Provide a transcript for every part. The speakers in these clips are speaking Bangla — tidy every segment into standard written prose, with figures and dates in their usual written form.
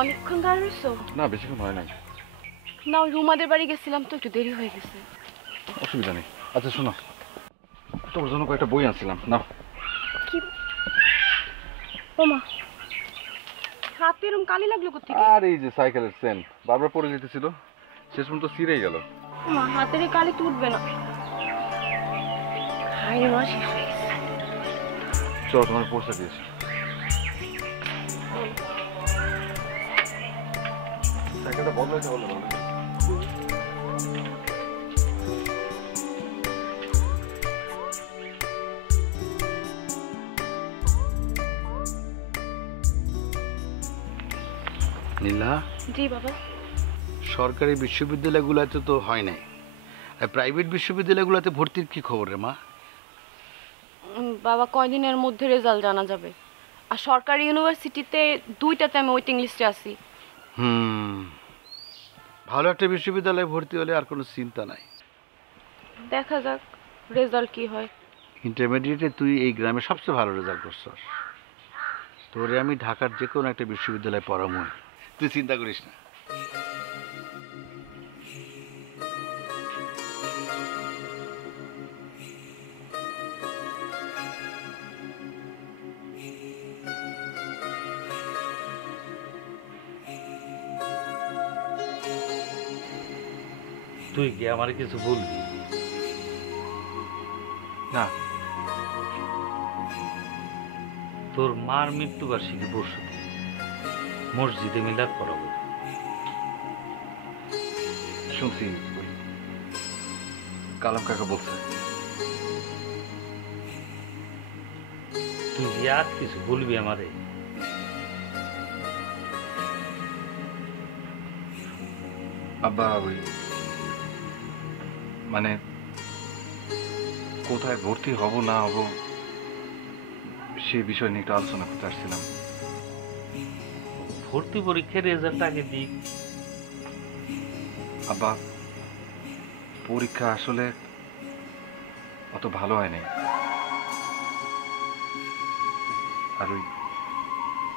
অনেকক্ষণ দাঁড়িয়েছো? না, বেশিক্ষণ হয় নাই। না, ওই রুমাদের বাড়ি গেছিলাম তো, একটু দেরি হয়ে গেছে। অসুবিধা নেই। আচ্ছা শোনো, তোমার জন্য কয়েকটা বই আনছিলাম, নাও। কি? ওমা, হাতে এরকম কালি লাগলো কোথেকে? আর এই যে সাইকেলের চেন বারবার পড়ে যেতেছিল, শেষ পর্যন্ত ছিঁড়েই গেল। ওমা, হাতের এই কালি তুটবে না। হাই মা, শেষ হয়ে গেছে। চলো, তোমার পৌঁছে দিয়েছি। সাইকেলটা বদলাইতে বললে ভালো। নীলা, জি বাবা। সরকারি বিশ্ববিদ্যালয়গুলোতে তো হয় নাই, প্রাইভেট বিশ্ববিদ্যালয়গুলোতে ভর্তির কি খবর রে মা? বাবা, কয়দিনের মধ্যে রেজাল্ট জানা যাবে। আর সরকারি ইউনিভার্সিটিতে 2টাতে আমি ওয়েটিং লিস্টে আছি। ভালো একটা বিশ্ববিদ্যালয়ে ভর্তি হলে আর কোনো চিন্তা নাই। দেখা যাক রেজাল্ট কি হয়। ইন্টারমিডিয়েটে তুই এই গ্রামে সবচেয়ে ভালো রেজাল্ট করছস, তোরে আমি ঢাকার যে কোনো একটা বিশ্ববিদ্যালয়ে পড়াবো, তুই চিন্তা করিস না। তুই কি আমার কিছু বলবি? না। তোর মার মৃত্যুবার্ষিকী পরশু মসজিদে মিলাদ পড়াবো। শুনছি কালাম কাকা বলছে। তুই আর কিছু বলবি আমারে? আব্বা, ওই মানে কোথায় ভর্তি হব না হব সে বিষয় নিয়ে একটু আলোচনা করতে আসছিলাম। ভর্তি পরীক্ষার রেজাল্ট আগে দিক। আব্বা, পরীক্ষা আসলে অত ভালো হয়নি। আর ওই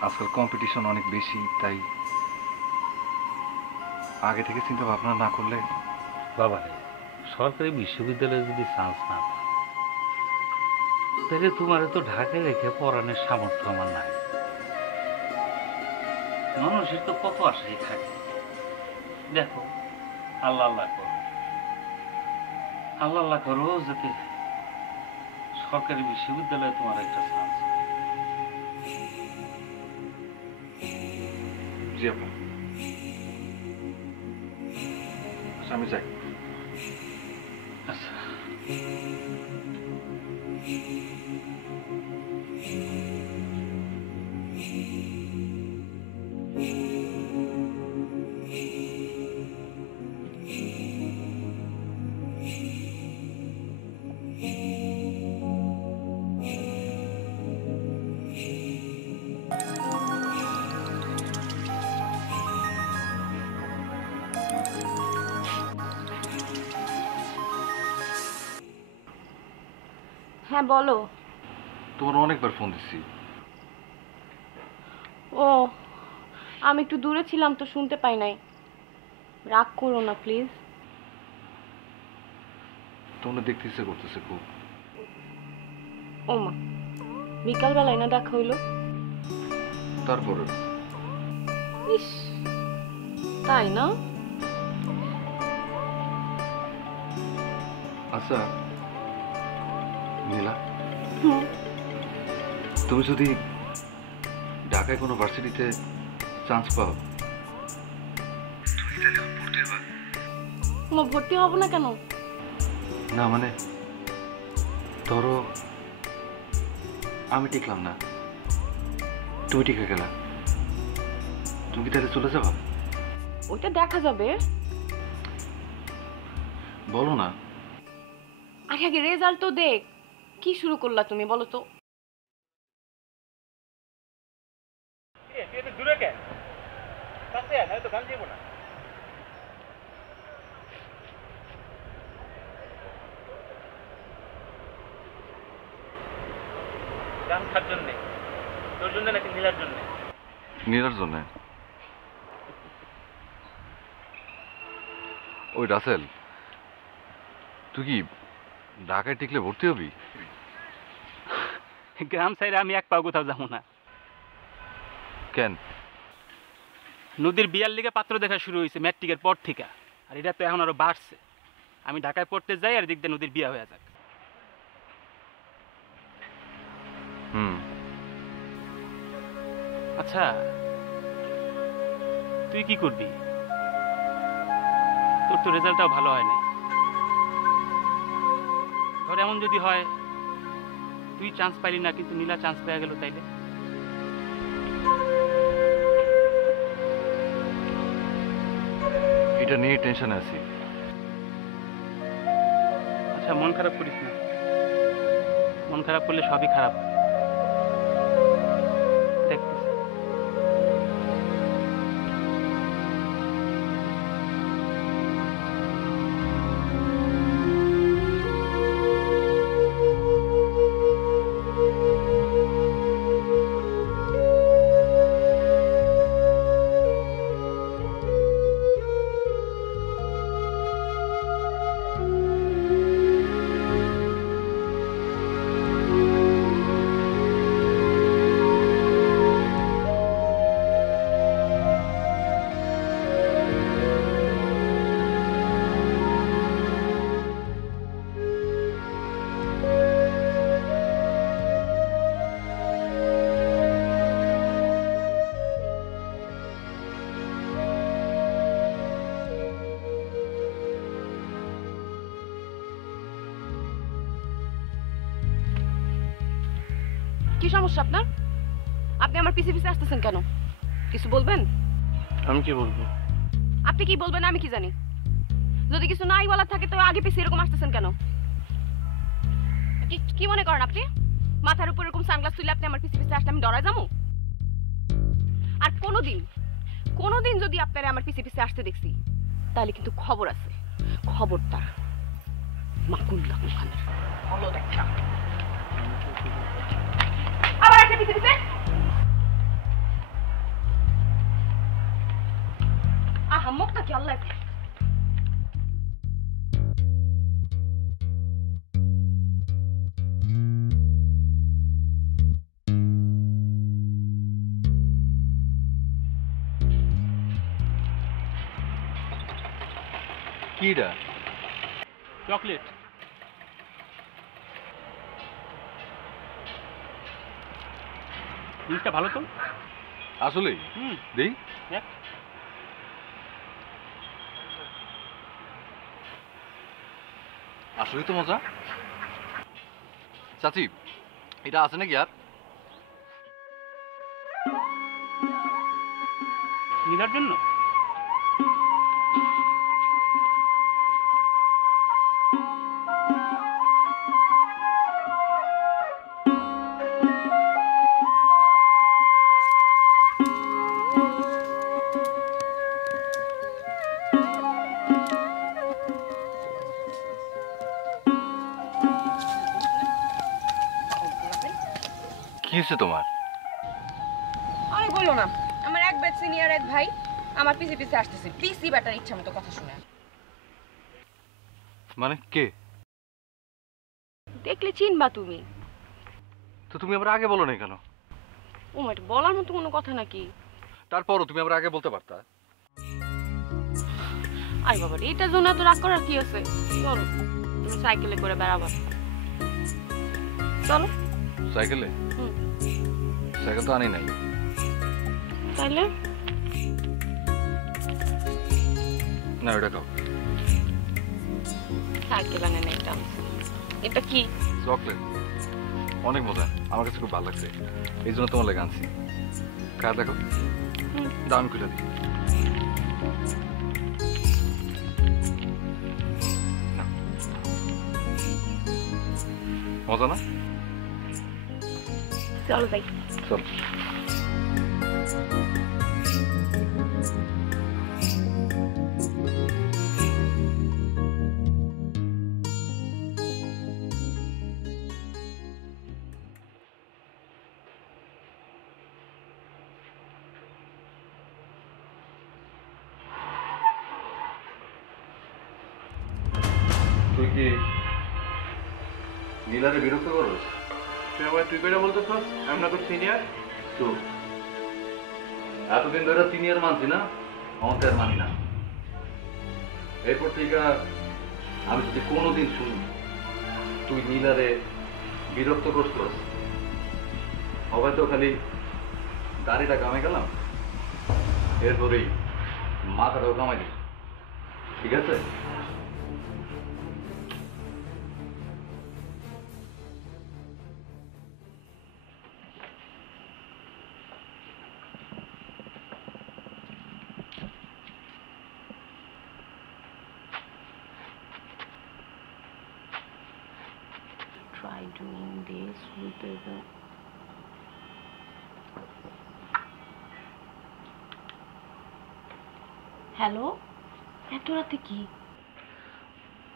আজকাল কম্পিটিশন অনেক বেশি, তাই আগে থেকে চিন্তা ভাবনা না করলে। বাবা রে, সরকারি বিশ্ববিদ্যালয়ে যদি চান্স না পায় তাহলে তোমার তো ঢাকায় রেখে পড়ানোর সামর্থ্য আমার নাই। মানুষের তো কত আশাই থাকে। দেখো, আল্লাহ আল্লাহ করো, আল্লাহ আল্লাহ করো যাতে সরকারি বিশ্ববিদ্যালয়ে তোমার একটা চান্স। জি আব্বা, আচ্ছা আমি যাই। আচ্ছা, হ্যাঁ বলো। তোমার অনেকবার ফোন দিচ্ছি। ও, আমি একটু দূরে ছিলাম তো, শুনতে পাই নাই। রাগ করো না প্লিজ। তোমরা দেখতে ইচ্ছে করতেছে খুব। ওমা, বিকালবেলায় না দেখা হইলো? তারপরে ইস, তাই না? আচ্ছা নীলা, তুমি যদি ঢাকায় কোনো ভার্সিটিতে চান্স পাও, ভর্তি হব না কেন? না মানে ধরো আমি টিকলাম না, তুমি টিকে গেলা, তুমি কি তাহলে চলে যাবা? ওইটা দেখা যাবে। বলো না। আগে আগে রেজাল্ট তো দেখ। কি শুরু করলা তুমি, বলো তো? নীলার জন্য। ওই রাসেল, তুই কি ঢাকায় টিকলে ভর্তি হবি? গ্রাম সাইডে আমি এক পাও কোথাও যাবো না। কেন? নদীর বিয়ার লিগে পাত্র দেখা শুরু হয়েছে ম্যাট্রিকের পর থেকে, আর এটা তো এখন আরো বাড়ছে। আমি ঢাকায় পড়তে যাই আর দিক দিয়ে নদীর বিয়া হয়ে যাক। হুম। আচ্ছা, তুই কি করবি? তোর তো রেজাল্টটাও ভালো হয় না। ধর এমন যদি হয় তুই চান্স পাইলি না কিন্তু নীলা চান্স পেয়ে গেল, তাইলে? এটা নিয়ে টেনশনে আছি। আচ্ছা, মন খারাপ করিস না। মন খারাপ করলে সবই খারাপ হয়। দেখতেছি। কি সমস্যা আপনার? আপনি আমার পিছে পিছে আসতেছেন কেন? কিছু বলবেন? আমি কি বলবো? আপনি কি বলবেন আমি কি জানি? যদি কিছু নাই বলার থাকে তো আগে পিছে এরকম আসতেছেন কেন? কি মনে করেন আপনি? মাথার উপর এরকম সানগ্লাস তুলে আপনি আমার পিছে পিছে আসলে আমি ডরাই যাবো? আর কোনোদিন যদি আপনারা আমার পিছে পিছে আসতে দেখছি তাহলে কিন্তু খবর আছে। খবরটা মাকুল লাকুল খানের হলো দেখা। আবার আসে পিছে পিছে। আহা মুখটা কি আল্লাহ। কিরা? চকলেট। জিনিসটা ভালো তো? আসলে হুম, দেই। দেখ। আসলে তো মজা। চাচি, এটা আছে নাকি আর? নীলার জন্য? কি হয়েছে তোমার? আমি বললো না, আমার এক ব্যাচ সিনিয়র এক ভাই আমার পিছে পিছে আসতেছে। পিসি ব্যাটার ইচ্ছা মতো কথা শুনে। মানে কে? দেখলে চিনবা তুমি। তো তুমি আবার আগে বলো না কেন? ও এটা বলার মতো কোনো কথা নাকি? তারপরও তুমি আবার আগে বলতে পারতা। আই বাবা, এটার জন্য এত রাগ করার কি আছে? চলো তুমি সাইকেলে করে বেড়াবা। চলো। সাইকেলে? হুম। সাইকেল তো আনি নাই। তাইলে না, ওটা খাও। সাইকেল আনে না, এটা এটা কি? চকলেট। অনেক মজা, আমার কাছে খুব ভালো লাগছে, এই জন্য তোমার লেগে আনছি। খা দেখো। দাম খুলে দিই। মজা না? চলো যাই। চল। তুই কি নীলারে বিরক্ত করস? তুই আমার তুই করে বলতেছ আমি না তোর সিনিয়র? তো এতদিন ধরে সিনিয়র মানছি না, আমাদের মানি না। এরপর থেকে আমি যদি কোনোদিন শুনি তুই নীলারে বিরক্ত করছস, হবে তো খালি গাড়িটা কামে গেলাম, এরপরেই মাথাটাও কামাই দিই, ঠিক আছে? Try doing this with the hello, এত রাতে কি?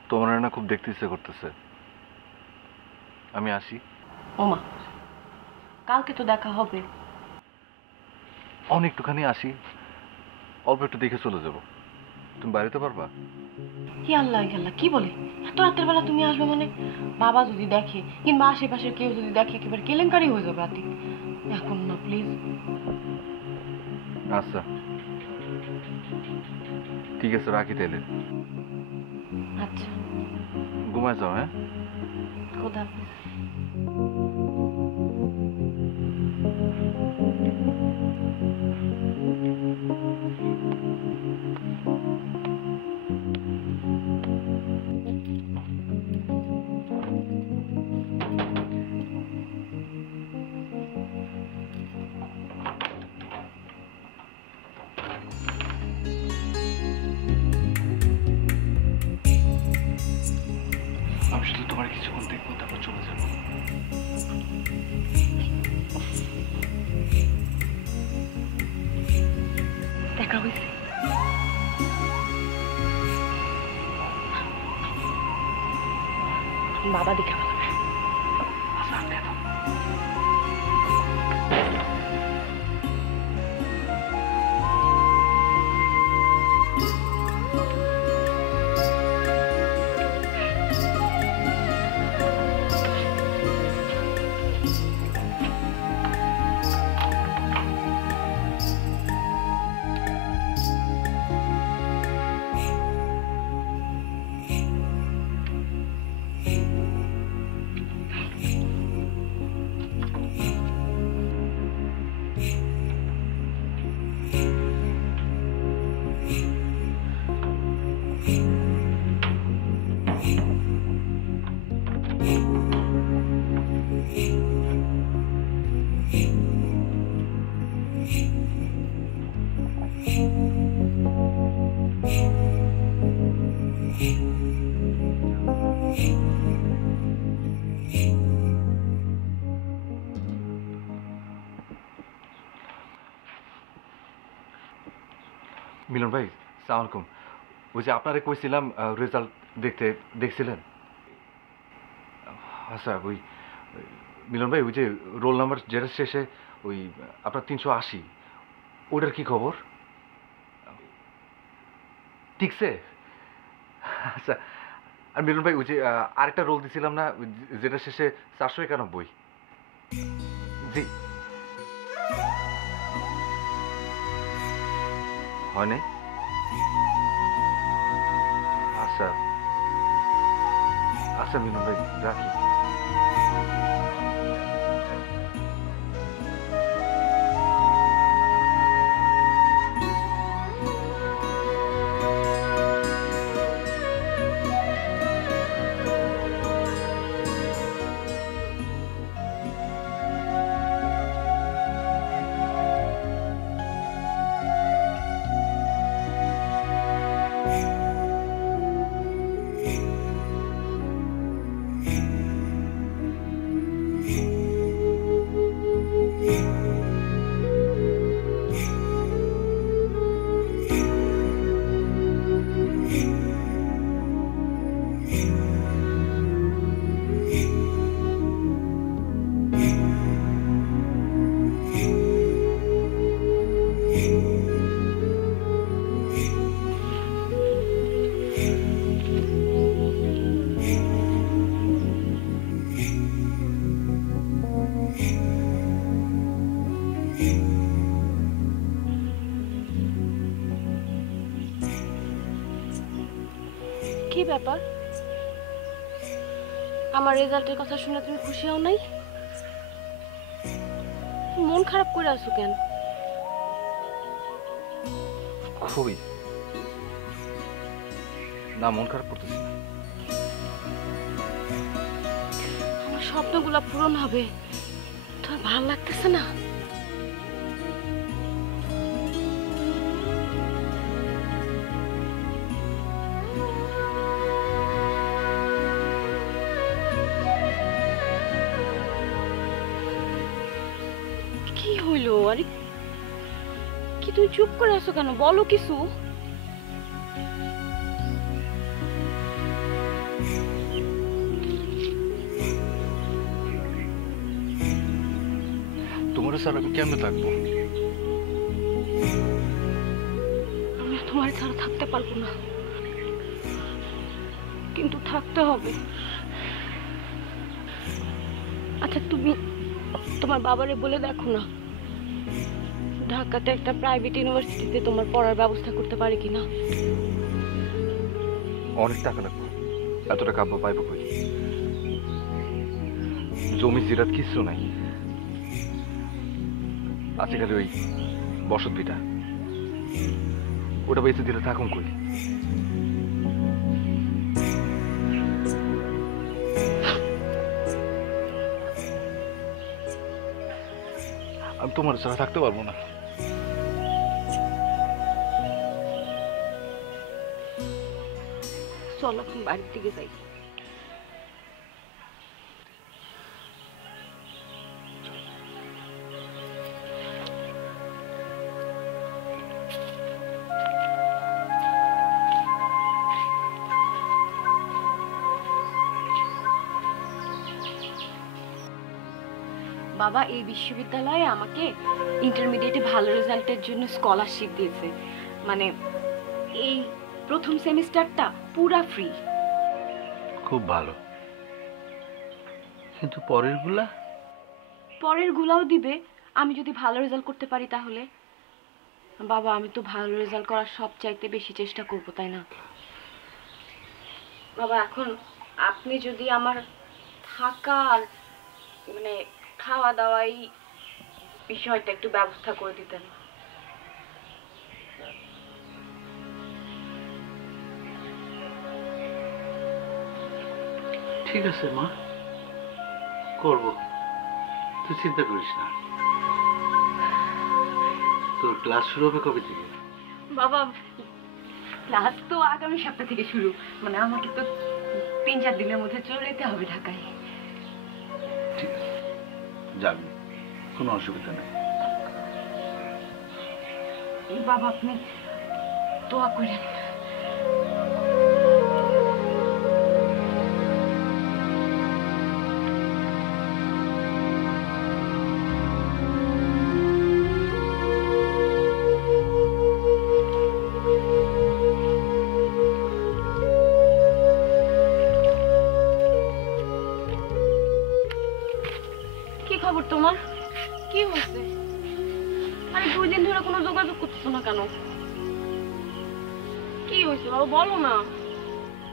তোমার না খুব দেখতে ইচ্ছে করতেছে, আমি আসি। ওমা, কালকে তো দেখা হবে। অনেকটুখানি আসি, অল্প একটু দেখে চলে যাব। তুমি বাড়িতে পারবা? কি আল্লাহ আল্লাহ, কি বলে এত রাতের বেলা তুমি আসবে? মানে বাবা যদি দেখে কিংবা আশেপাশের কেউ যদি দেখে একেবারে কেলেঙ্কারি হয়ে যাবে। রাতে এখন না প্লিজ। আচ্ছা ঠিক আছে, রাখি তাইলে। আচ্ছা, ঘুমায় যাও। হ্যাঁ, খোদা। আমি শুধু তোমার কিছুক্ষণ দেখবো, তারপর চলে যাবো। দেখা হয়েছে? বাবা দেখা ভালো। মিলন ভাই, সালাম আলাইকুম। ওই যে আপনারে কইছিলাম রেজাল্ট দেখছিলেন? আচ্ছা, ওই মিলন ভাই, ওই যে রোল নাম্বার যেটা শেষে ওই আপনার 380, ওটার কি খবর? ঠিকছে? আচ্ছা। আর মিলন ভাই, ওই যে আরেকটা রোল দিছিলাম না, যেটা শেষে 491? জি, হয় নাই? আচ্ছা আচ্ছা মিলন ভাই, রাখি। ব্যাপার? আমার রেজাল্টের কথা শুনে তুমি খুশি হও নাই? মন খারাপ করে আছো কেন? খুবই না, মন খারাপ করতেছি না। আমার স্বপ্নগুলো পূরণ হবে, তোমার ভালো লাগতেছে না? কি হইলো? আরে কি তুমি চুপ করে আছো কেন? বলো কিছু। তোমার স্যার আমি কেমনে থাকবো? আমি তোমার ছাড়া থাকতে পারবো না, কিন্তু থাকতে হবে। আচ্ছা তুমি তোমার বাবারে বলে দেখো না, ঢাকাতে একটা প্রাইভেট ইউনিভার্সিটিতে তোমার পড়ার ব্যবস্থা করতে পারে কিনা। অনেক টাকা লাগবে, এত টাকা আব্বা পাইবো কই? জমি জিরাত কিছু নাই, আছে খালি ওই বসত ভিটা, ওটা বেঁচে দিলে থাকুন কই? আমি তোমার ছাড়া থাকতে পারবো না। চলো এখন বাড়ির দিকে যাই। বাবা এই বিশ্ববিদ্যালয়ে আমাকে ইন্টারমিডিয়েটে ভালো রেজাল্টের জন্য স্কলারশিপ দিয়েছে, মানে এই প্রথম সেমিস্টারটা পুরা ফ্রি। খুব ভালো, কিন্তু পরেরগুলা? পরের গুলাও দিবে আমি যদি ভালো রেজাল্ট করতে পারি তাহলে। বাবা আমি তো ভালো রেজাল্ট করার সব চাইতে বেশি চেষ্টা করব, তাই না বাবা? এখন আপনি যদি আমার থাকা আর মানে খাওয়া দাওয়া এই বিষয়টা একটু ব্যবস্থা করে দিতেন। ঠিক আছে মা, করব, তুই চিন্তা করিস না। তোর ক্লাস শুরু হবে কবে থেকে? বাবা ক্লাস তো আগামী সপ্তাহ থেকে শুরু, মানে আমাকে তো 3-4 দিনের মধ্যে চলে যেতে হবে ঢাকায়। ঠিক আছে, যাবি, কোনো অসুবিধা নেই। বাবা আপনি দোয়া করেন। কি খবর তোমার? কি হয়েছে? আরে 2 দিন ধরে কোনো যোগাযোগ করতেছো না কেন? কি হয়েছে বাবা বলো না।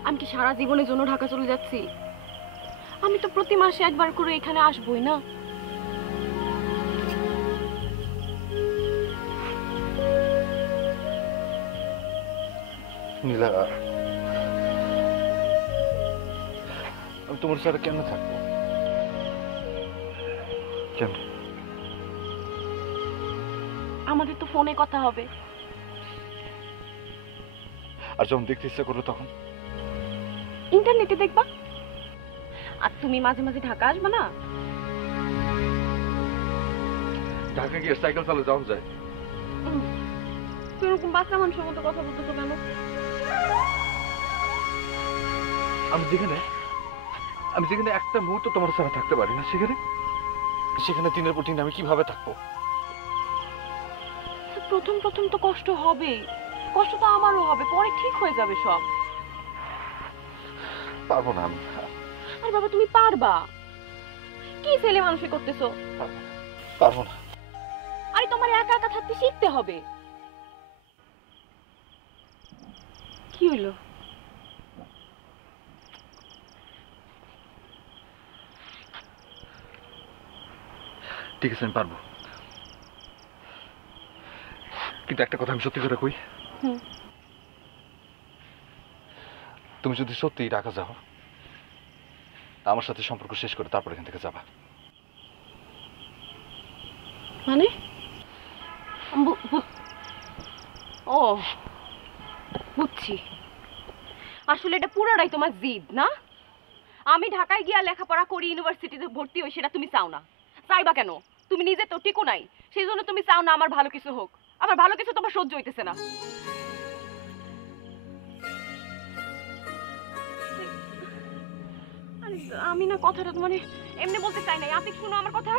আমি কি সারা জীবনের জন্য ঢাকা চলে যাচ্ছি? আমি তো প্রতি মাসে একবার করে এখানে আসবই না। নীলা, আমি তোমার সাথে কেন থাকবো? কেন? আমাদের তো ফোনে কথা হবে। আর যখন দেখতে ইচ্ছা করলো তখন? ইন্টারনেটে দেখবা। আর তুমি মাঝে মাঝে ঢাকা আসবে না? ঢাকা গিয়ে সাইকেল চালা যাওয়া যায়? তুমি এরকম বাচ্চা মানুষের মতো কথা বলতেছো কেন? আমি যেখানে একটা মুহূর্ত তোমার সাথে থাকতে পারি না, সেখানে দিনের পর দিন আমি কিভাবে থাকবো? প্রথম প্রথম তো কষ্ট হবে, কষ্ট তো আমারও হবে, পরে ঠিক হয়ে যাবে সব। পারবো না আমি। আর বাবা তুমি পারবা, কি ছেলে মানুষই করতেছো? পারবো না। আরে তোমার একা একা থাকতে শিখতে হবে। কি হইলো? ঠিক আছে, আমি পারবো, কিন্তু একটা কথা আমি সত্যি করে কই, তুমি যদি সত্যি ঢাকা যাও, আমার সাথে সম্পর্ক শেষ করে তারপর এখান থেকে যাবা। মানে ও বুঝছি, আসলে এটা পুরোটাই তোমার জিদ না? আমি ঢাকায় গিয়া লেখাপড়া করি, ইউনিভার্সিটিতে ভর্তি হই, সেটা তুমি চাও না। চাইবা কেন? তুমি নিজে তো টিকো নাই, সেই জন্য তুমি চাও না আমার ভালো কিছু হোক। আমার ভালো কিছু তোমার সহ্য হইতেছে না। আমি না কথাটা মানে এমনি বলতে চাই নাই। আতিক, শুনো আমার কথা।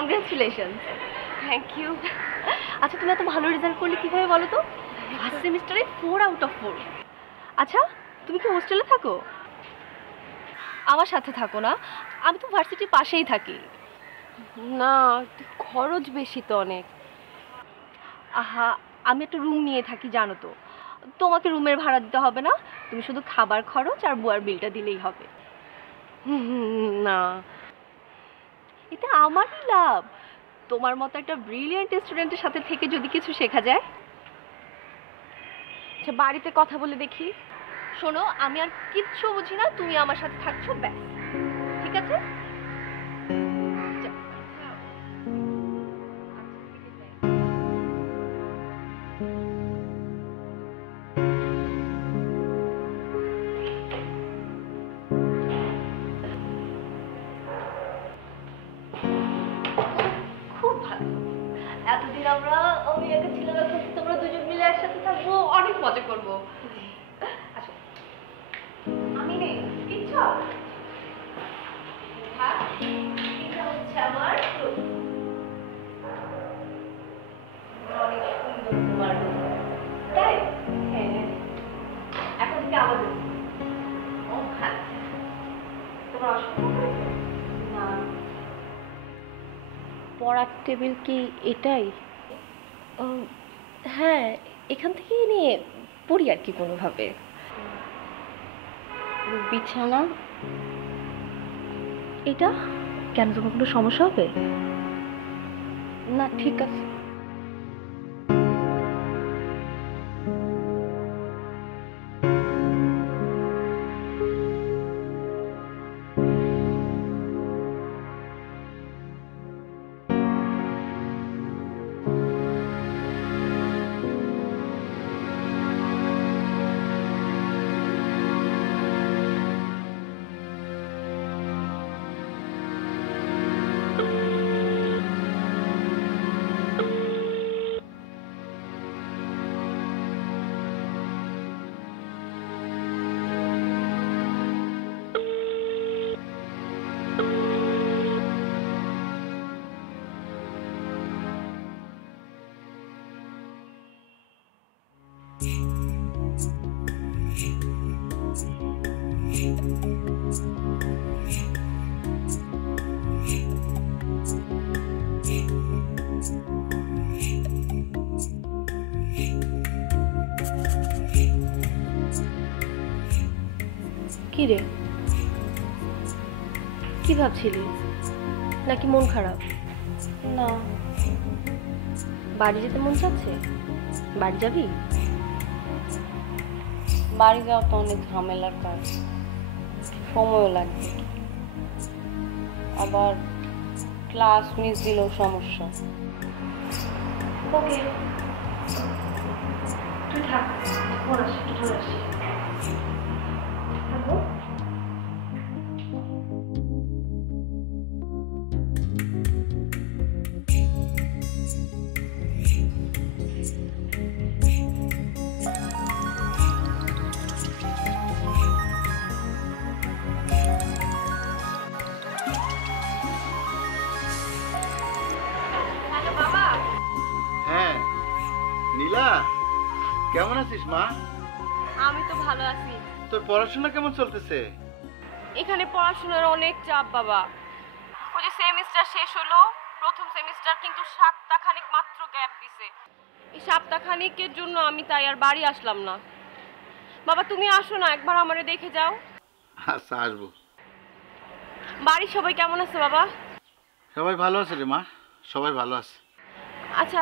কংগ্রেচুলেশন। Thank you. আচ্ছা তুমি এত ভালো রেজাল্ট করলে কিভাবে বলো তো? ফার্স্ট সেমিস্টারে 4 আউট অফ 4। আচ্ছা তুমি কি হোস্টেলে থাকো? আমার সাথে থাকো না, আমি তো ভার্সিটির পাশেই থাকি। না খরচ বেশি তো অনেক। আহা আমি একটা রুম নিয়ে থাকি জানো তো, তোমাকে রুমের ভাড়া দিতে হবে না, তুমি শুধু খাবার খরচ আর বুয়ার বিলটা দিলেই হবে। না এতে আমারই লাভ, তোমার মতো একটা ব্রিলিয়েন্ট স্টুডেন্টের সাথে থেকে যদি কিছু শেখা যায়। আচ্ছা বাড়িতে কথা বলে দেখি। শোনো আমি আর কিচ্ছু বুঝি না, তুমি আমার সাথে থাকছো ব্যাস, ঠিক আছে? খুব ভালো, এতদিন আমি একা ছিলাম, এখন তোমরা দুজন মিলে একসাথে থাকবো, অনেক মজা করবো। আচ্ছা আমি নেই কিচ্ছু, এটা হচ্ছে আমার room। অনেক সুন্দর তোমার room, তাই? হ্যাঁ এখন থেকে আমাদের ও আচ্ছা তোমার অসুবিধা হয়েছে? না পড়ার টেবিল কি এটাই? হ্যাঁ এখান থেকেই নিয়ে পড়ি আর কি কোনোভাবে। বিছানা এটা কেন, তোমার কোনো সমস্যা হবে? না ঠিক আছে। কি রে, কি ভাবছিলি? নাকি মন খারাপ? না বাড়ি যেতে মন চাচ্ছে? বাড়ি যাবি? বাড়ি যাওয়া তো অনেক ঝামেলার কাজ, সময়ও লাগবে, আবার ক্লাস মিস দিলেও সমস্যা। ওকে তুই থাক, ফোন আসি, একটু ধরে আসি। হ্যালো বাবা। হ্যাঁ নীলা, কেমন আছিস মা? আমি তো ভালো আছি। তোর পড়াশোনা কেমন চলতেছে? এখানে পড়াশোনার অনেক চাপ বাবা। ওই যে সেমিস্টার শেষ হলো, প্রথম সেমিস্টার কিন্তু সপ্তাহখানেক মাত্র গ্যাপ দিছে। এই সপ্তাহখানেকের জন্য আমি তাই আর বাড়ি আসলাম না। বাবা তুমি আসো না, একবার আমারে দেখে যাও। আচ্ছা আসবো। বাড়ির সবাই কেমন আছে বাবা? সবাই ভালো আছে রে মা, সবাই ভালো আছে। আচ্ছা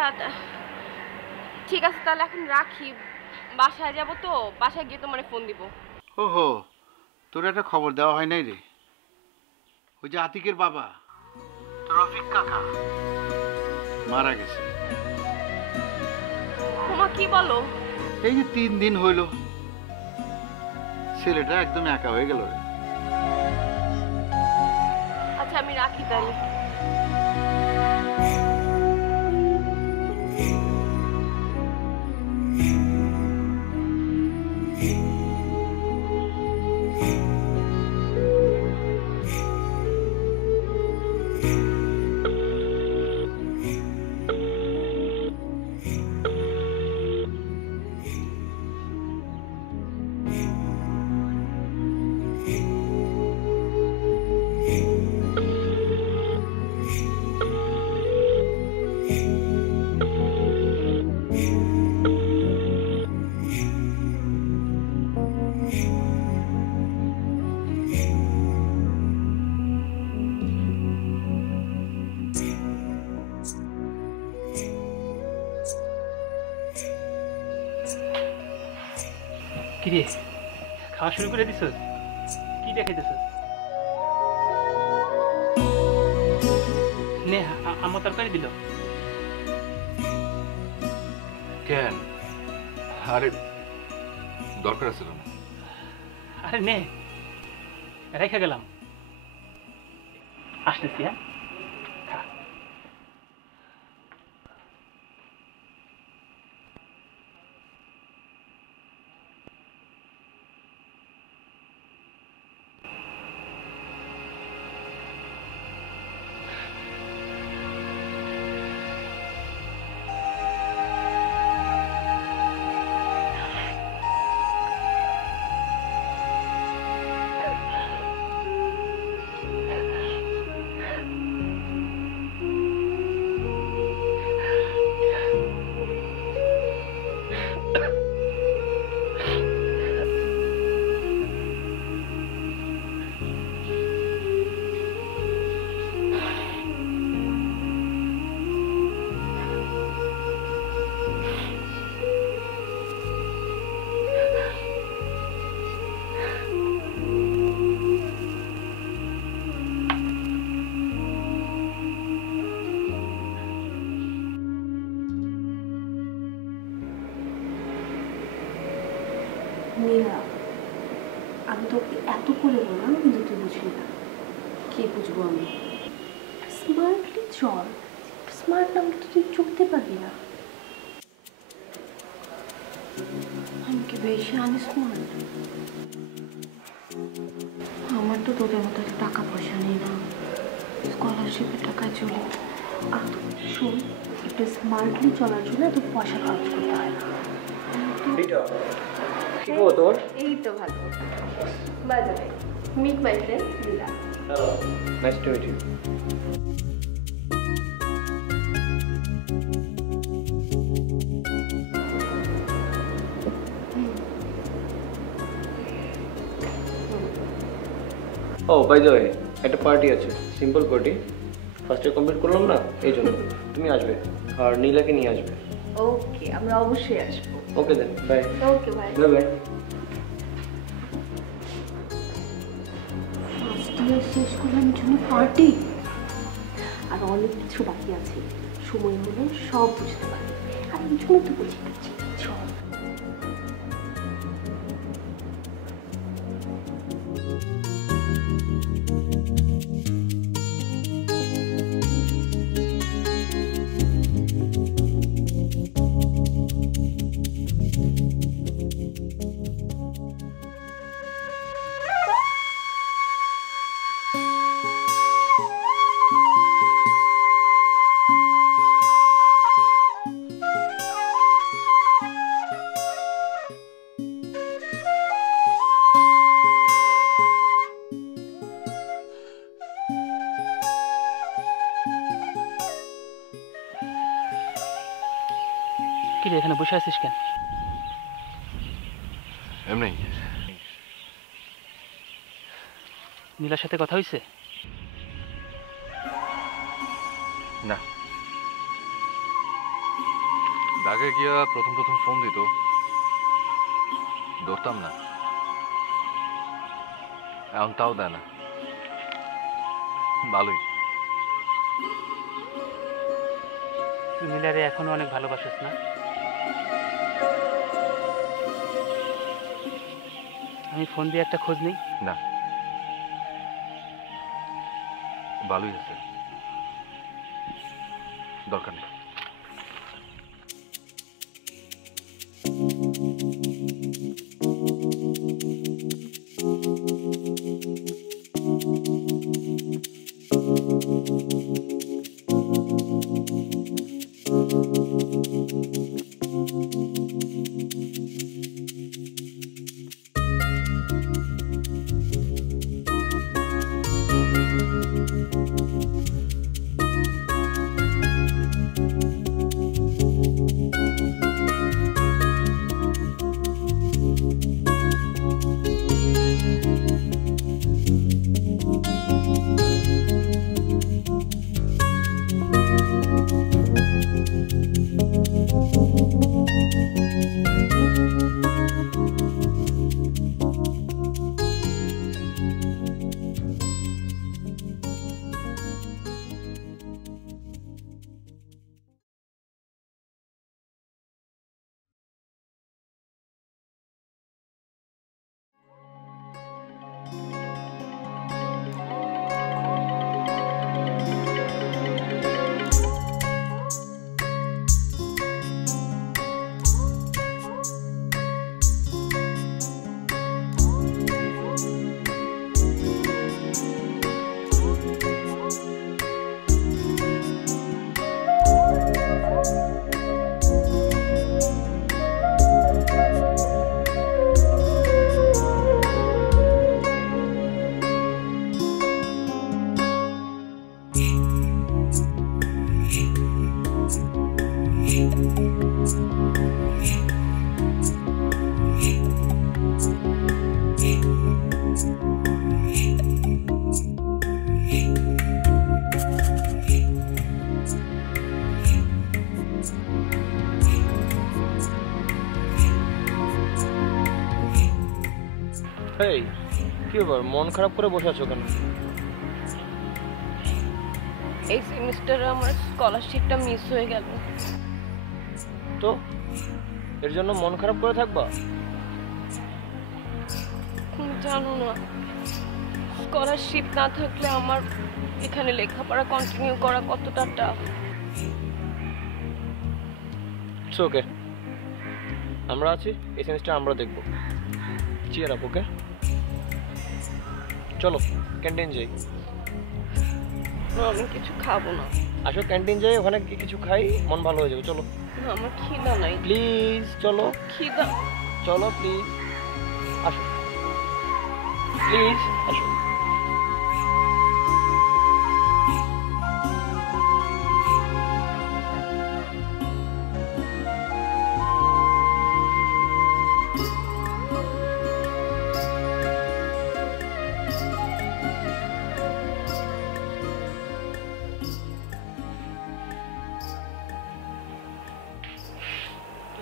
ঠিক আছে তাহলে এখন রাখি, বাসায় যাব তো, বাসায় গিয়ে তোমারে ফোন দিব। ওহো, তোর একটা খবর দেওয়া হয় নাই রে। ওই যে আতিকের বাবা, তোর রফিক কাকা, মারা গেছে। তোমা কি বলো? এই যে 3 দিন হইল, ছেলেটা একদম একা হয়ে গেল রে। আচ্ছা আমি রাখি তাহলে। কিরে খাওয়া শুরু করে দিছস? কি দেখাইতেছস? নে আমার তরকারি দিল। কেন? আরে দরকার ছিল না। আরে নে রেখে গেলাম, আসতেছি। হ্যাঁ খা। নীলা, আমি তোকে এত করে বললাম কিন্তু তুই বুঝলি না। কি বুঝবো আমি? স্মার্টলি চল, স্মার্ট নাম তো তুই চলতে পারবি না। আমি কি বেশি আনস্মার্ট? আমার তো তোদের মতো টাকা পয়সা নেই না, স্কলারশিপের টাকায় চলি। আর শোন, একটু স্মার্টলি চলার জন্য তো পয়সা খরচ করতে হয় না। এই তো ভালো। By the way, meet my friend Leela. Hello, nice to meet you. Oh, by the way, একটা পার্টি আছে, সিম্পল পার্টি। ফার্স্টে কমপ্লিট করলাম না, এই জন্য তুমি আসবে আর নীলাকে নিয়ে আসবে। ওকে, আমরা অবশ্যই আসবো। Okay then, bye. Okay, bye. Bye bye. First year শেষ করলাম জন্য পার্টি, আর অনেক কিছু বাকি আছে। সময় হলে সব বুঝতে পারবে। আর এই জন্য তো বুঝে গেছি, চল। কিরে এখানে বসে আছিস কেন? এমনি। নীলার সাথে কথা হয়েছে? না, ঢাকায় গিয়া প্রথম ফোন দিত, ধরতাম না। এখন তাও দেয় না। ভালোই। তুই নীলারে এখনো অনেক ভালোবাসিস না? আমি ফোন দিয়ে একটা খোঁজ নেই? না, ভালোই আছে, দরকার নেই। এই কি ব্যাপার, মন খারাপ করে বসে আছো কেন? এই সেমিস্টারে আমার স্কলারশিপটা মিস হয়ে গেল। তো এর জন্য মন খারাপ করে থাকবা? তুমি জানো না, স্কলারশিপ না থাকলে আমার এখানে লেখাপড়া কন্টিনিউ করা কতটা টাফ। ইটস ওকে, আমরা আছি, এই সেমিস্টার আমরা দেখবো। চিয়ার আপ, ওকে? চলো ক্যান্টিন যাই। আমি কিছু খাবো না। আসো ক্যান্টিন যাই, ওখানে কিছু খাই, মন ভালো হয়ে যাবে। চলো। আমার খিদা নাই। প্লিজ চলো। খিদা। চলো প্লিজ, আসো প্লিজ, আসো।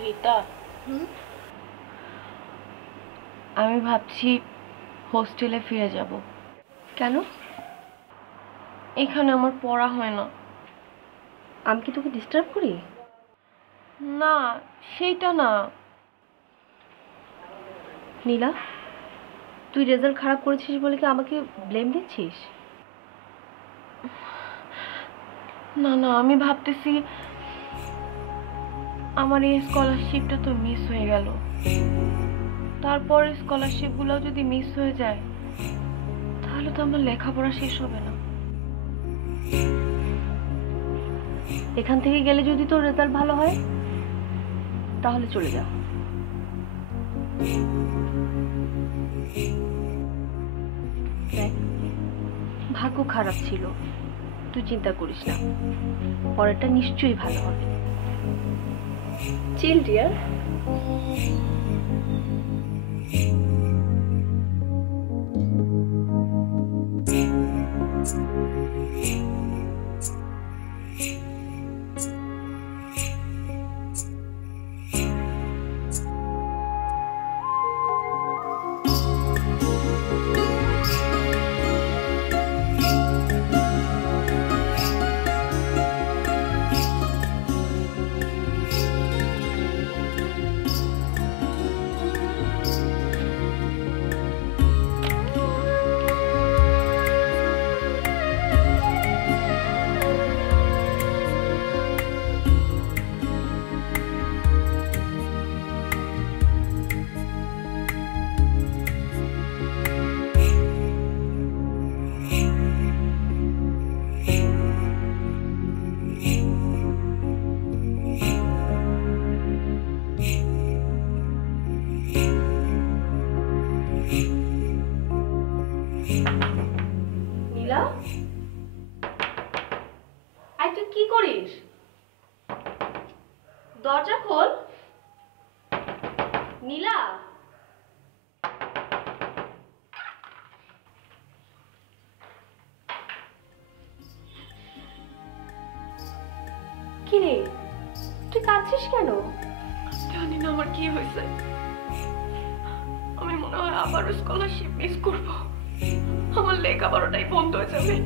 রিতা, আমি ভাবছি হোস্টেলে ফিরে যাব। কেন? এখানে আমার পড়া হয় না। আমি কি তোকে ডিস্টার্ব করি? না, সেইটা না। নীলা, তুই রেজাল্ট খারাপ করেছিস বলে কি আমাকে ব্লেম দিচ্ছিস? না না, আমি ভাবতেছি আমার এই স্কলারশিপটা তো মিস হয়ে গেল। তারপরে স্কলারশিপগুলো যদি মিস হয়ে যায় তাহলে তো আমার লেখাপড়া শেষ হবে না। এখান থেকে গেলে যদি তোর রেজাল্ট ভালো হয় তাহলে চলে যা। দেখ, ভাগ্য খারাপ ছিল, তুই চিন্তা করিস না, পরেরটা নিশ্চয়ই ভালো হবে। চিল ডিয়ার। নীলা, আই তুই কি করিস? দরজা খোল। নীলা, কি রে, তুই কাঁদছিস কেন? জানি না আমার কি হয়েছে। আমি মনে হয় আবারও স্কলারশিপ মিস করব। আমার লেখাপড়াটাই বন্ধ হয়ে যাবে।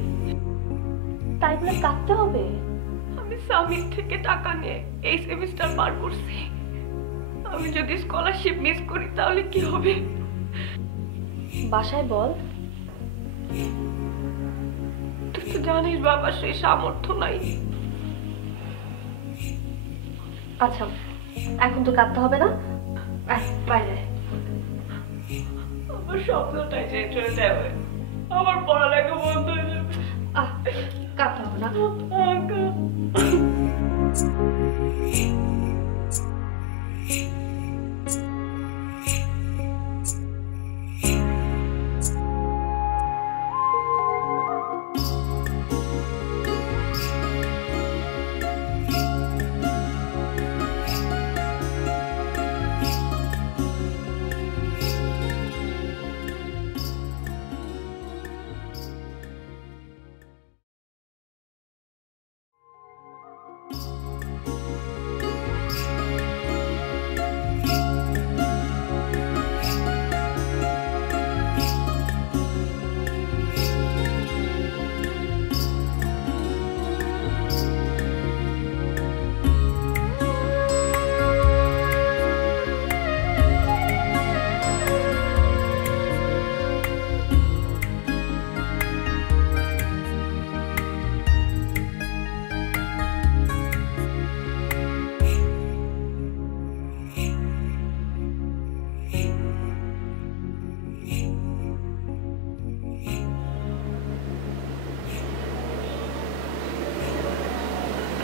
তাই বলে কাঁদতে হবে? আমি সামিট থেকে টাকা নিয়ে এই সেমিস্টার পার করছি। আমি যদি স্কলারশিপ মিস করি তাহলে কি হবে? বাসায় বল। তুই তো জানিস বাবার সেই সামর্থ্য নাই। আচ্ছা, এখন তো কাঁদতে হবে না, বাইরে। আমার স্বপ্নটাই শেষ হয়ে যাবে, আমার পড়ালেখা বন্ধ হয়ে যাবে। কাঁদতে হবে না।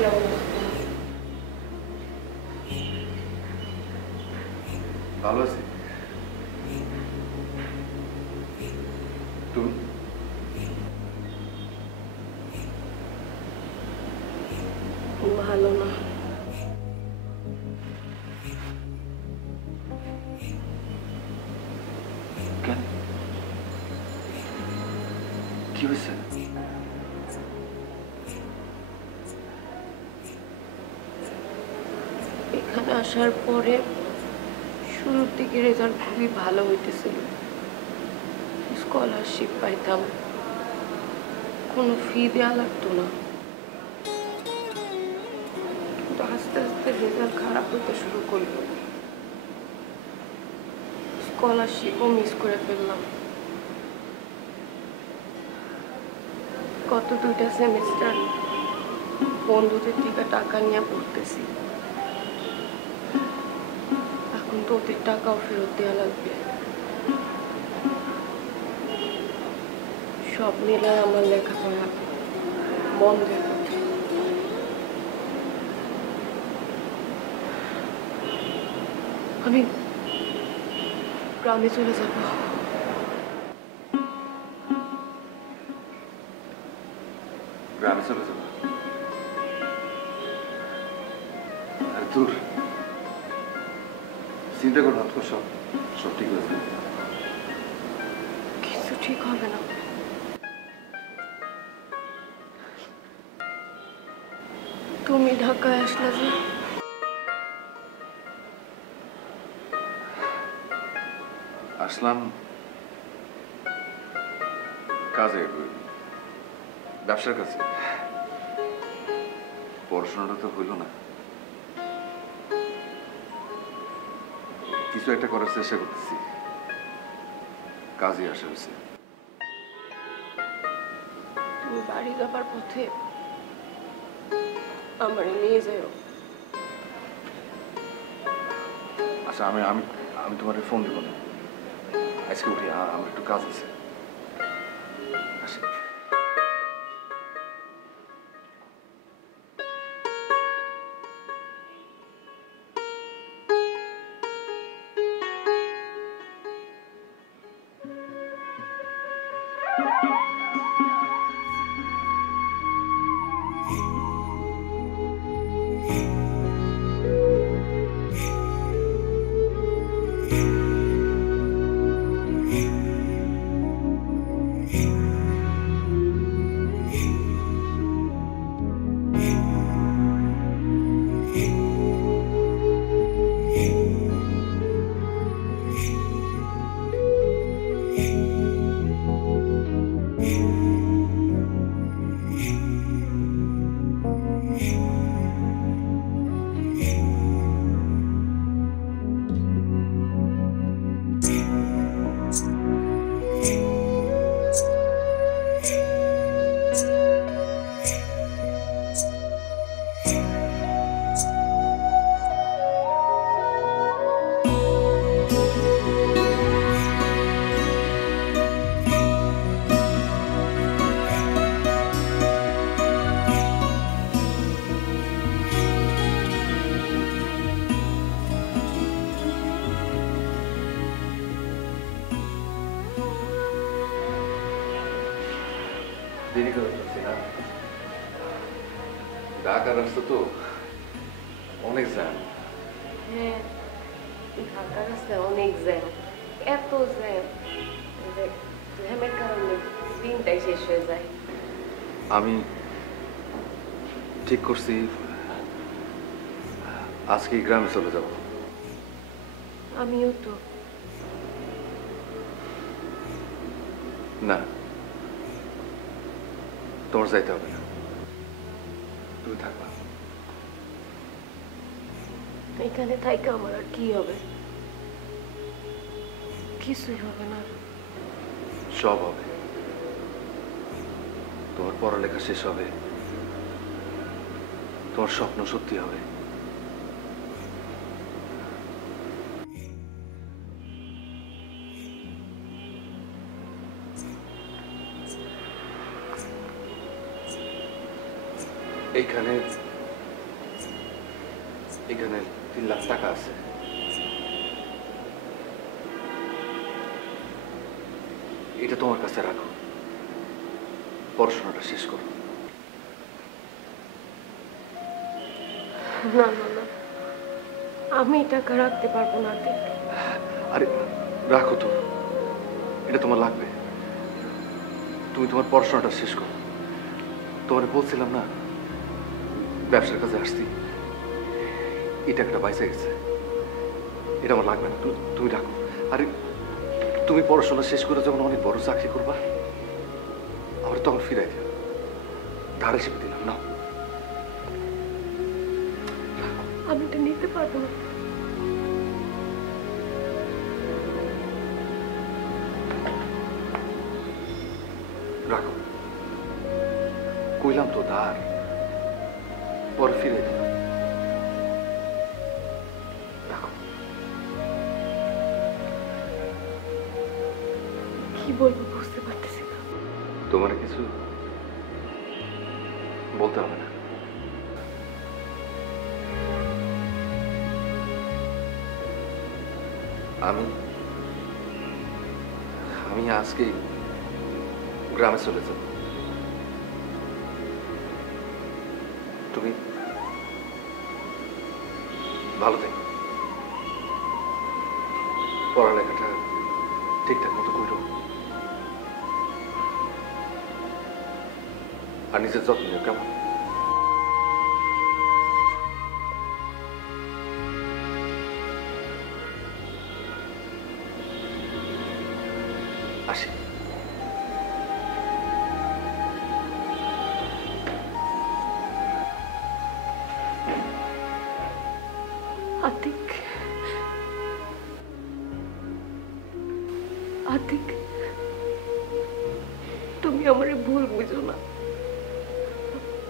কেমন আছো? ভালো আছি। তুমি? ভালো না। কেন? কি হয়েছে? এখানে আসার পরে শুরুর দিকে রেজাল্ট খুবই ভালো হইতেছিল, স্কলারশিপ পাইতাম, কোনো ফি দেওয়া লাগতো না। কিন্তু আস্তে আস্তে রেজাল্ট খারাপ হতে শুরু করলো, স্কলারশিপও মিস করে ফেললাম। গত 2টা সেমিস্টার বন্ধুদের থেকে টাকা নিয়ে পড়তেছি, এখন তো ওদের টাকাও ফেরত দেওয়া লাগবে। সব মিলায় আমার লেখাপড়া বন্ধের পথে। আমি গ্রামে চলে যাব। গ্রামে চলে যাবো? আরে দূর, চিন্তা করো না তো, সব সব ঠিক হয়ে যাবে। কিছু ঠিক হবে না। তুমি ঢাকায় আসলে যে? আসলাম কাজে, ব্যবসার কাছে। পড়াশোনাটা তো হইল না, কিছু একটা করার চেষ্টা করতেছি, কাজে আসা হয়েছে। তুমি বাড়ি যাবার পথে আমার নিয়ে যাও। আচ্ছা, আমি আমি আমি তোমার ফোন দিব না, আজকে উঠি, আমার একটু কাজ আছে। আসি। দেরি করে ফেলছি না? ঢাকার রাস্তা তো অনেক জ্যাম। হ্যাঁ, ঢাকার রাস্তায় অনেক জ্যাম, এত জ্যাম যে জ্যামের কারণে দিনটাই শেষ হয়ে যায়। আমি ঠিক করছি আজকে গ্রামে চলে যাব। আমিও তো। না, তোমার যাইতে হবে না, তুমি থাকবা। এখানে থাইকা আমার আর কি হবে? কিছুই হবে না। সব হবে। তোমার পড়ালেখা শেষ হবে, তোমার স্বপ্ন সত্যি হবে। এইখানে এখানে 3 লাখ টাকা আছে। এটা তোমার কাছে রাখো, পড়াশোনাটা শেষ করো। না না না, আমি এই টাকা রাখতে পারবো না। আরে রাখো তো, এটা তোমার লাগবে। তুমি তোমার পড়াশোনাটা শেষ করো। তোমার বলছিলাম না ব্যবসার কাজে আসছি, এই টাকাটা বাইসে গেছে, এটা আমার লাগবে না। তুমি রাখো। আরে তুমি পড়াশোনা শেষ করে যখন অনেক বড় চাকরি করবা, আমার তখন ফিরাই দিও, ধার হিসেবে দিলাম। না, আমি এটা নিতে পারবো না। রাখো, কইলাম তো ধার, পরে ফিরে দিলাম। রাখো। কি বলবো বুঝতে পারতেছি না। তোমার কিছু বলতে হবে না। আমি আজকেই গ্রামে চলে যাব। তুমি ভালো থেকো, পড়ালেখাটা ঠিকঠাক মতো করো, আর নিজের যত্ন নিও, কেমন? আসি। আতিক, আতিক, তুমি আমারে ভুল বুঝো না,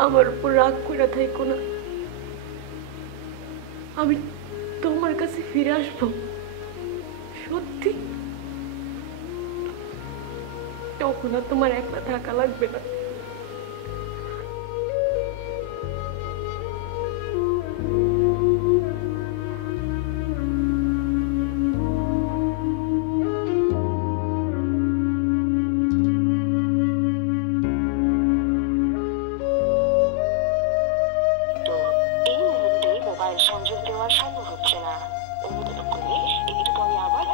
আমার উপর রাগ করে থাইকো না। আমি তোমার কাছে ফিরে আসবো, সত্যি। তখন আর তোমার একলা থাকা লাগবে না। সংযোগ দেওয়া সম্ভব হচ্ছে না। অনুরোধ করে একটু পরে আবার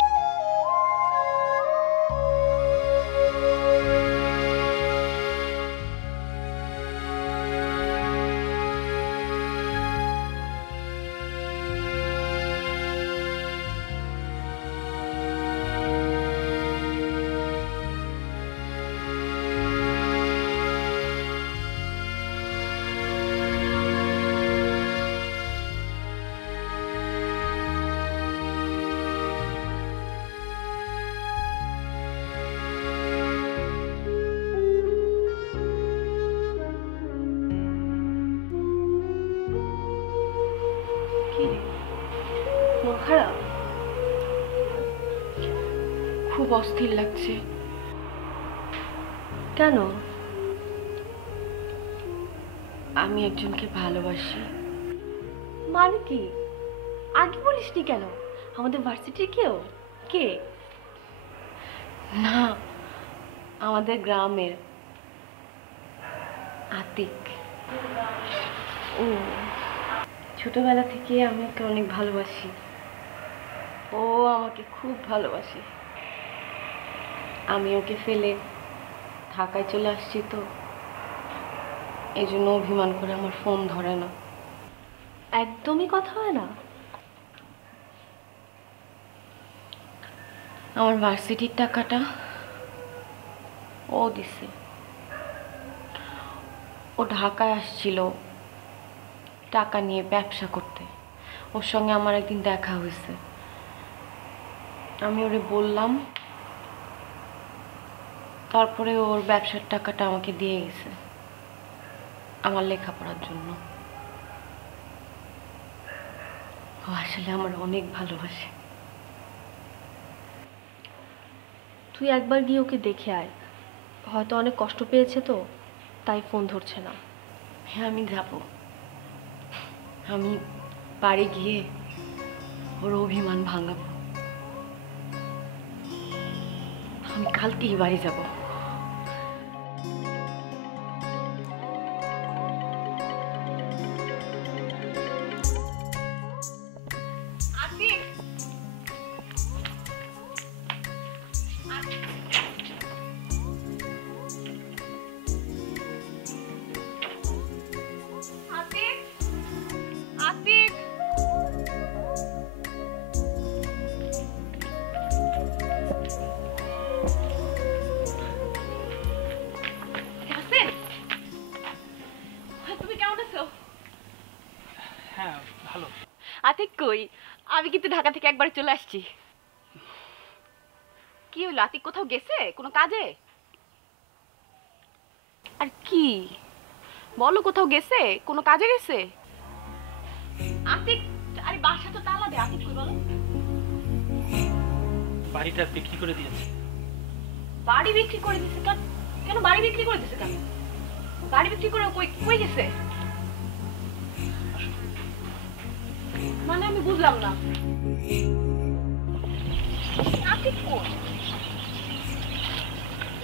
মন খারাপ? খুব অস্থির লাগছে। কেন? আমি একজনকে ভালোবাসি। মানে কি? আগে বলিসনি কেন? আমাদের ভার্সিটির কেউ? কে? না, আমাদের গ্রামের আতিক। ও, ছোটবেলা থেকে আমি ওকে অনেক ভালোবাসি, ও আমাকে খুব ভালোবাসে। আমি ওকে ফেলে ঢাকায় চলে আসছি, তো এই জন্য অভিমান করে আমার ফোন ধরে না, একদমই কথা হয় না। আমার ভার্সিটির টাকাটা ও দিছে। ও ঢাকায় আসছিল টাকা নিয়ে ব্যবসা করতে। ওর সঙ্গে আমার একদিন দেখা হয়েছে। আমি ওরে বললাম, তারপরে ওর ব্যবসার টাকাটা আমাকে দিয়ে গেছে আমার লেখাপড়ার জন্য। ও আসলে আমার অনেক ভালোবাসে। তুই একবার গিয়ে ওকে দেখে আয়, হয়তো অনেক কষ্ট পেয়েছে তো তাই ফোন ধরছে না। হ্যাঁ, আমি যাব। আমি বাড়ি গিয়ে ওর অভিমান ভাঙাবো। আমি কালকেই বাড়ি যাব। হ্যাঁ ভালো। আতিক কই? আমি কিন্তু ঢাকা থেকে একবার চলে আসছি। কি হলো, আতিক কোথাও গেছে কোনো কাজে? আর কি বলো, কোথাও গেছে কোনো কাজে গেছে? আতিক, আরে বাসা তো তালা দে। আতিক কই বলো? বাড়িটা বিক্রি করে দিয়েছে। বাড়ি বিক্রি করে দিছে? কেন বাড়ি বিক্রি করে দিছে কেন? বাড়ি বিক্রি করে কই কই গেছে? মানে আমি বুঝলাম না। আতিক কই?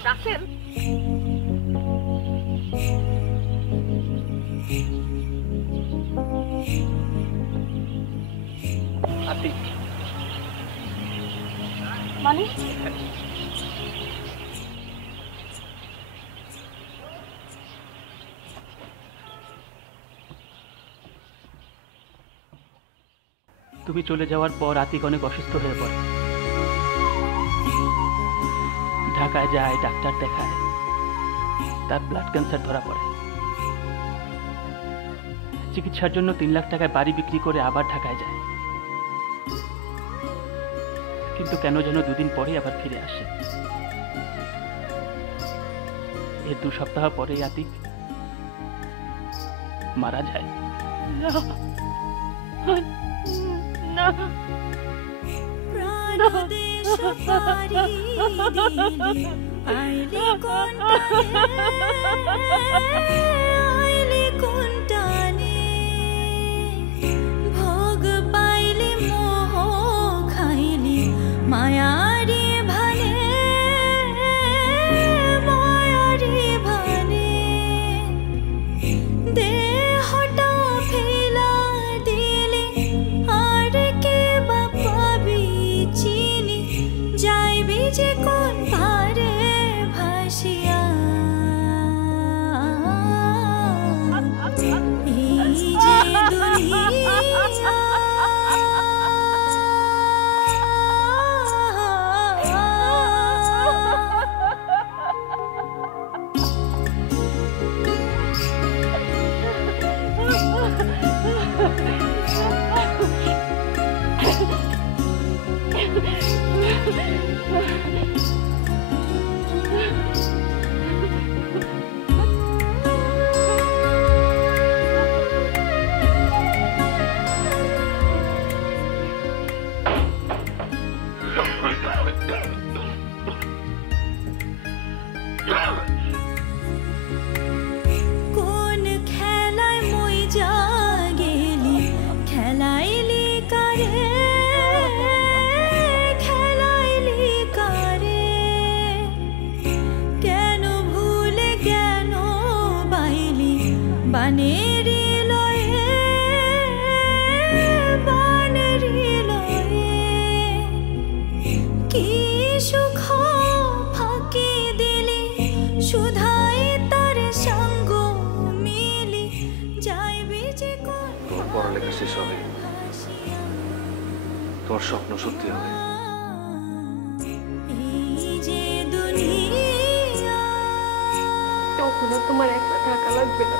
রাসেল আতিক মানে? তুমি চলে যাওয়ার পর আতিক অনেক অসুস্থ হয়ে পড়ে। ঢাকায় যায়, ডাক্তার দেখায়, তার ব্লাড ক্যান্সার ধরা পড়ে। চিকিৎসার জন্য 3 লাখ টাকায় বাড়ি বিক্রি করে আবার ঢাকায় যায়, কিন্তু কেন যেন 2 দিন পরেই আবার ফিরে আসে। এর 2 সপ্তাহ পরেই আতিক মারা যায়। ভোগ পাইলে মোহ খাইলি মায়ারি ভানে, মায়ারি ভানে দেহটা ফেলা দিলে আর কে বা পাবি চিনি, যাইবি যে কোন পারে ভাসিয়া। এই যে দুনিয়া কোন খেলায় মই যা গেলি, খেলাইলি কারে, খেলাইলি কারে, কেন ভুলে কেন বাইলি বানেরি লয়ে, বানেরি লয়ে কি সুখ ফাঁকি দিলি, শুধাই তার সঙ্গ মিলি, যাইবি যে কোন তোর পড়ালেখা শেষ হবে, তোর স্বপ্ন সত্যি হবে। এই যে দুনিয়া তখন তোমার একলা থাকা লাগবে না।